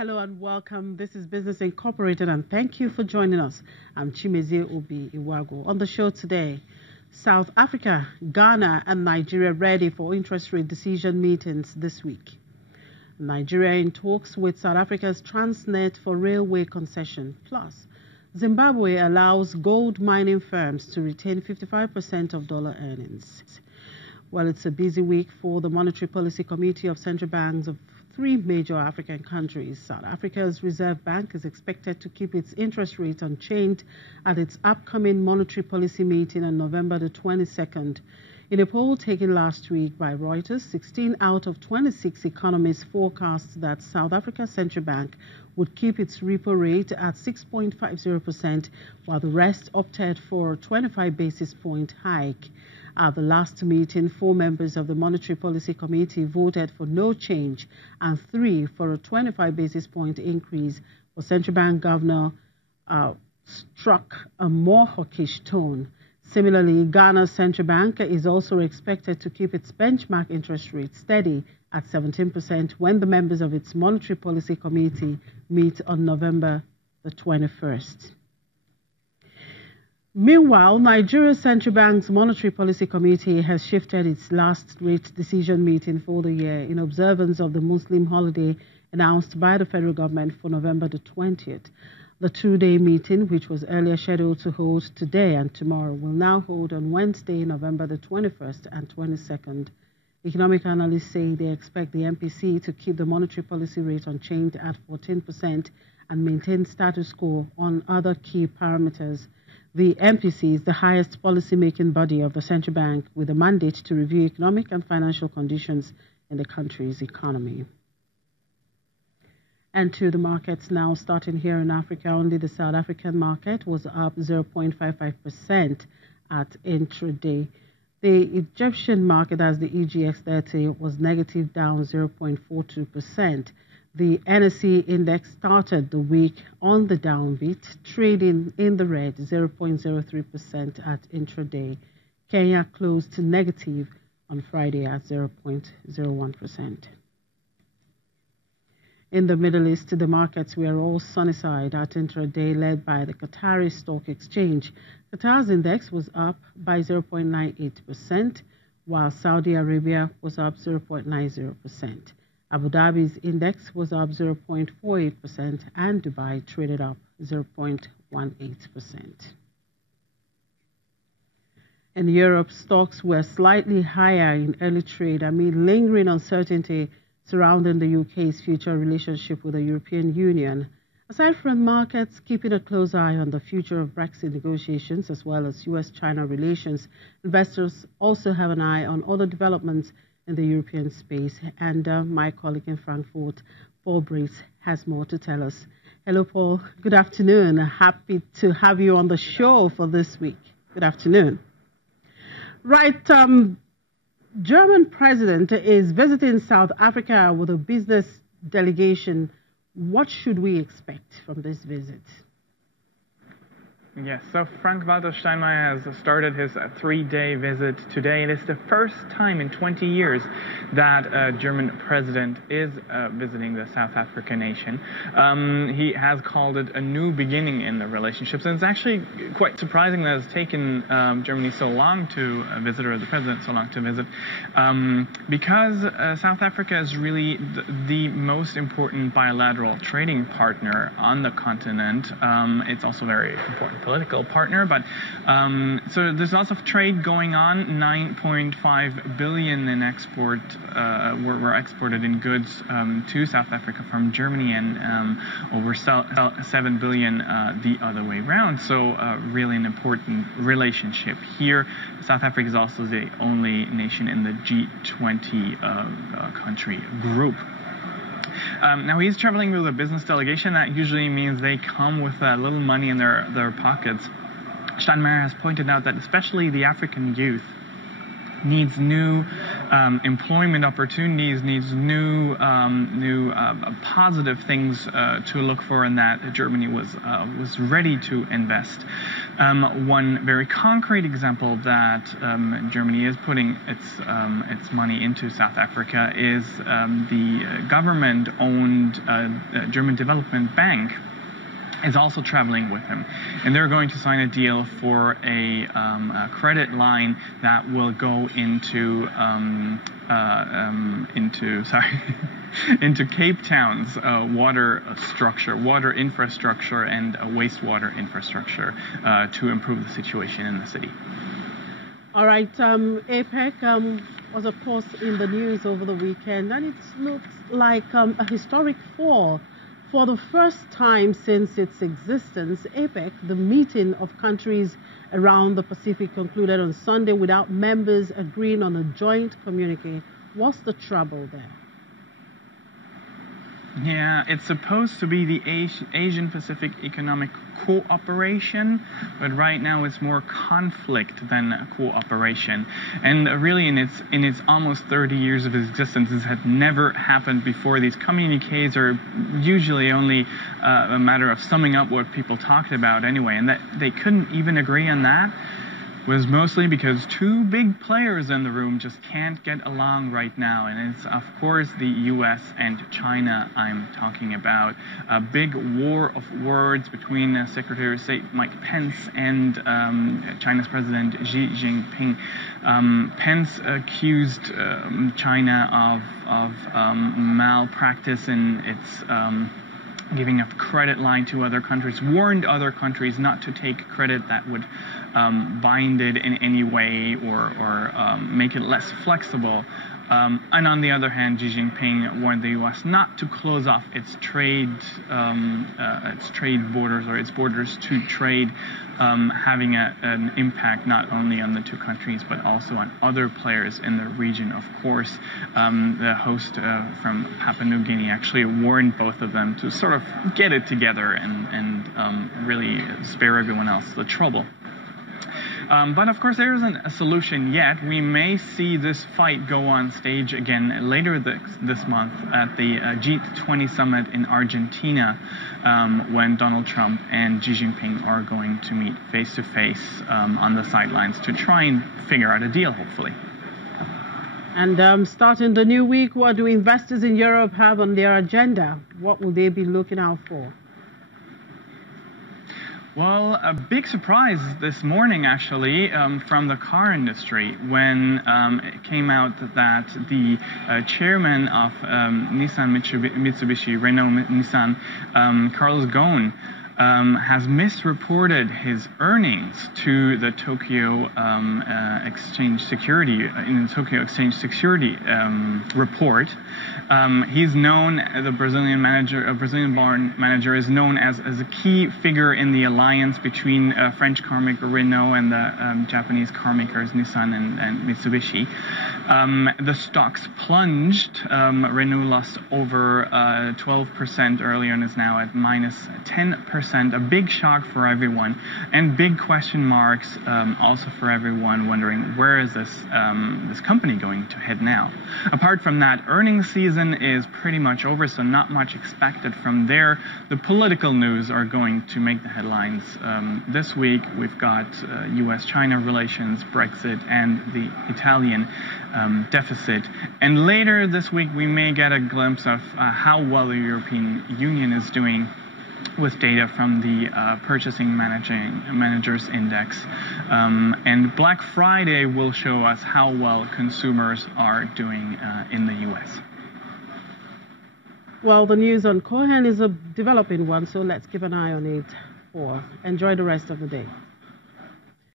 Hello and welcome. This is Business Incorporated and thank you for joining us. I'm Chimezie Obi Iwago. On the show today, South Africa, Ghana and Nigeria ready for interest rate decision meetings this week. Nigeria in talks with South Africa's Transnet for railway concession. Plus, Zimbabwe allows gold mining firms to retain 55% of dollar earnings. Well, it's a busy week for the Monetary Policy Committee of central banks of three major African countries. South Africa's Reserve Bank is expected to keep its interest rate unchanged at its upcoming monetary policy meeting on November the 22nd. In a poll taken last week by Reuters, 16 out of 26 economists forecast that South Africa's central bank would keep its repo rate at 6.50%, while the rest opted for a 25 basis point hike. At the last meeting, 4 members of the Monetary Policy Committee voted for no change and 3 for a 25 basis point increase. For central bank governor struck a more hawkish tone. Similarly, Ghana's central bank is also expected to keep its benchmark interest rate steady at 17% when the members of its Monetary Policy Committee meet on November the 21st. Meanwhile, Nigeria's Central Bank's Monetary Policy Committee has shifted its last rate decision meeting for the year in observance of the Muslim holiday announced by the federal government for November the 20th. The 2-day meeting, which was earlier scheduled to hold today and tomorrow, will now hold on Wednesday, November the 21st and 22nd. Economic analysts say they expect the MPC to keep the monetary policy rate unchanged at 14% and maintain status quo on other key parameters. The MPC is the highest policy-making body of the central bank with a mandate to review economic and financial conditions in the country's economy. And to the markets now, starting here in Africa, only the South African market was up 0.55% at intraday. The Egyptian market, as the EGX30, was negative, down 0.42%. The NSE index started the week on the downbeat, trading in the red 0.03% at intraday. Kenya closed negative on Friday at 0.01%. In the Middle East, the markets were all sunny side at intraday, led by the Qatari Stock Exchange. Qatar's index was up by 0.98%, while Saudi Arabia was up 0.90%. Abu Dhabi's index was up 0.48% and Dubai traded up 0.18%. In Europe, stocks were slightly higher in early trade amid lingering uncertainty surrounding the UK's future relationship with the European Union. Aside from markets keeping a close eye on the future of Brexit negotiations as well as US-China relations, investors also have an eye on other developments in the European space. And my colleague in Frankfurt, Paul Brace, has more to tell us. Hello, Paul. Good afternoon. Happy to have you on the show for this week. Good afternoon. Right. German president is visiting South Africa with a business delegation. What should we expect from this visit? Yes, so Frank-Walter Steinmeier has started his 3-day visit today. It is the first time in 20 years that a German president is visiting the South African nation. He has called it a new beginning in the relationships, and it's actually quite surprising that it's taken Germany so long to visit, or the president so long to visit, because South Africa is really the most important bilateral trading partner on the continent. It's also very important political partner, but so there's lots of trade going on. 9.5 billion in export were exported in goods to South Africa from Germany, and over 7 billion the other way around. So really an important relationship here. South Africa is also the only nation in the G20 country group. Now he's traveling with a business delegation. That usually means they come with a little money in their pockets. Steinmeier has pointed out that especially the African youth needs new employment opportunities, needs new positive things to look for, and that Germany was ready to invest. One very concrete example that Germany is putting its money into South Africa is the government-owned German Development Bank is also traveling with him, and they're going to sign a deal for a credit line that will go into Cape Town's water infrastructure and wastewater infrastructure to improve the situation in the city. All right, APEC was of course in the news over the weekend, and it looks like a historic fall. For the first time since its existence, APEC, the meeting of countries around the Pacific, concluded on Sunday without members agreeing on a joint communique. What's the trouble there? Yeah, it's supposed to be the Asian-Pacific Economic Cooperation, but right now it's more conflict than cooperation. And really, in its almost 30 years of existence, this had never happened before. These communiques are usually only a matter of summing up what people talked about anyway, and that they couldn't even agree on that was mostly because two big players in the room just can't get along right now, and it's of course the US and China I'm talking about. A big war of words between Secretary of State Mike Pence and China's President Xi Jinping. Pence accused China of malpractice in its giving a credit line to other countries, warned other countries not to take credit that would bind it in any way or make it less flexible. And on the other hand, Xi Jinping warned the U.S. not to close off its trade borders or its borders to trade, having an impact not only on the two countries but also on other players in the region. Of course, the host from Papua New Guinea actually warned both of them to sort of get it together and really spare everyone else the trouble. But of course, there isn't a solution yet. We may see this fight go on stage again later this month at the G20 summit in Argentina, when Donald Trump and Xi Jinping are going to meet face to face on the sidelines to try and figure out a deal, hopefully. And starting the new week, what do investors in Europe have on their agenda? What will they be looking out for? Well, a big surprise this morning, actually, from the car industry when it came out that the chairman of Nissan Mitsubishi, Renault Nissan, Carlos Ghosn, has misreported his earnings to the Tokyo Exchange Security in the Tokyo Exchange Security report. He's known, the Brazilian-born manager is known as a key figure in the alliance between French carmaker Renault and the Japanese carmakers Nissan and Mitsubishi. The stocks plunged. Renault lost over 12% earlier and is now at minus 10%. A big shock for everyone, and big question marks also for everyone wondering where is this company going to head now. Apart from that, earnings season is pretty much over, so not much expected from there. The political news are going to make the headlines this week. We've got US-China relations, Brexit, and the Italian deficit. And later this week, we may get a glimpse of how well the European Union is doing with data from the Purchasing Managers Index. And Black Friday will show us how well consumers are doing in the U.S. Well, the news on Cohen is a developing one, so let's keep an eye on it. Enjoy the rest of the day.